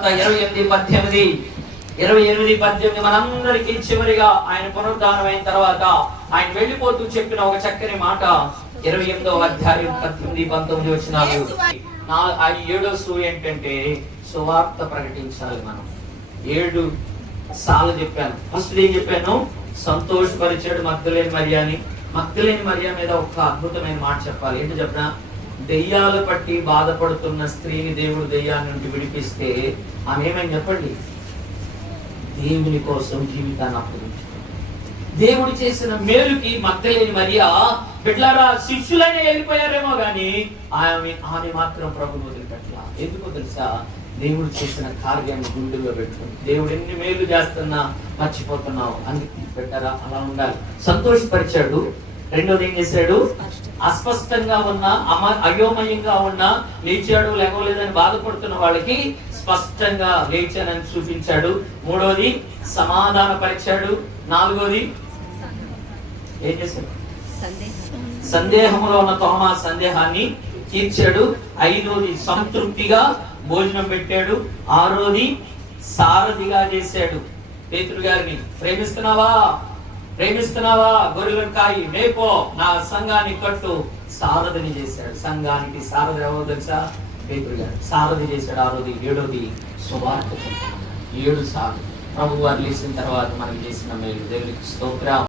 28 మనందరికీ చివరిగా ఆయన పునరుద్ధానం అయిన తర్వాత ఆయన వెళ్ళిపోతూ చెప్పిన ఒక చక్కని మాట 28వ అధ్యాయం 18-19 వచనాలు. 7వ సూయ ఏంటంటే సువార్త ప్రకటించాలి. మనం 7 సార్లు చెప్పాను. ఫస్ట్ ఏం చెప్పాను? సంతోషపరిచాడు మగ్దలేని మరియాని. మగ్దలేని మరియా మీద ఒక అద్భుతమైన మాట చెప్పాలి. ఏంటో చెప్పిన, దెయ్యాలు పట్టి బాధపడుతున్న స్త్రీని దేవుడు దెయ్యాల నుండి విడిపిస్తే ఆమె ఏమని చెప్పండి? దేవుని కోసం జీవితాన్ని అప్పగించు. దేవుడు చేసిన మేలుకి మగ్దలేని మరియా బిడ్డలారా శిష్యులైనా వెళ్ళిపోయారేమో గాని ఆమె మాత్రం ప్రభువు వదిలిపెట్టలా. ఎందుకో తెలుసా? దేవుడు చేసిన కార్యాన్ని గుండెల్లో పెట్టుకుని, దేవుడు ఎన్ని మేలు చేస్తున్నా మర్చిపోతున్నావు అందుకు పెట్టారా? అలా ఉండాలి. సంతోషపరిచాడు. రెండోది ఏం చేశాడు? అస్పష్టంగా ఉన్న అయోమయంగా ఉన్న లేచాడు లేవలేదని బాధపడుతున్న వాళ్ళకి స్పష్టంగా లేచానని చూపించాడు. మూడోది సమాధాన పరిచాడు. నాలుగోది ఏం చేశాడు? సందేహంలో ఉన్న తోమా సందేహాన్ని తీర్చాడు. ఐదోది సంతృప్తిగా భోజనం పెట్టాడు. ఆరోది సారథిగా చేశాడు. పేతురు గారిని ప్రేమిస్తున్నావా గొర్రెలను కాయి మేపో, నా సంఘాన్ని కట్టు, సారథిని చేశాడు. సంఘానికి సారథి ఎవరో తెలుసా? పేతురు గారు సారథి చేశాడు. ఆరోది. ఏడోది సువార్త. 7 సార్లు ప్రభు వారు లేచిన తర్వాత మనకి చేసిన మేలు. దేవునికి స్తోత్రం.